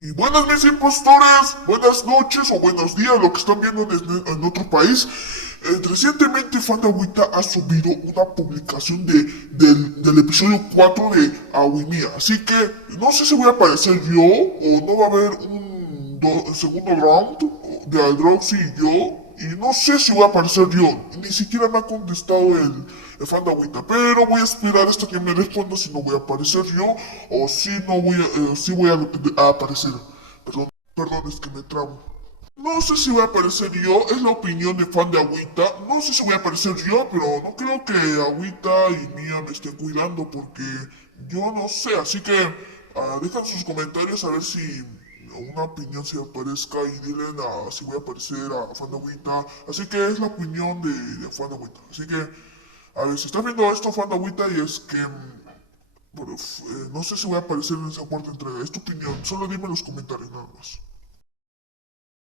Y buenas mis impostores, buenas noches o buenos días, lo que están viendo en otro país. Recientemente Fandagüita ha subido una publicación del episodio 4 de Awimia. Así que no sé si voy a aparecer yo o no va a haber un segundo round de Aldroxy y yo. Y no sé si voy a aparecer yo. Ni siquiera me ha contestado el Fandagüita. Pero voy a esperar hasta que me responda si no voy a aparecer yo o si no voy a, si voy a aparecer. Perdón, es que me trabo. No sé si voy a aparecer yo, es la opinión de fan de Agüita. No sé si voy a aparecer yo, pero no creo que Agüita y Mía me estén cuidando porque yo no sé. Así que dejan sus comentarios a ver si una opinión se aparezca y dile si voy a aparecer a fan de Agüita. Así que es la opinión de fan de Agüita. Así que, a ver, si estás viendo esto, fan de Agüita, y es que bueno, no sé si voy a aparecer en esa cuarta entrega. Es tu opinión, solo dime en los comentarios nada más.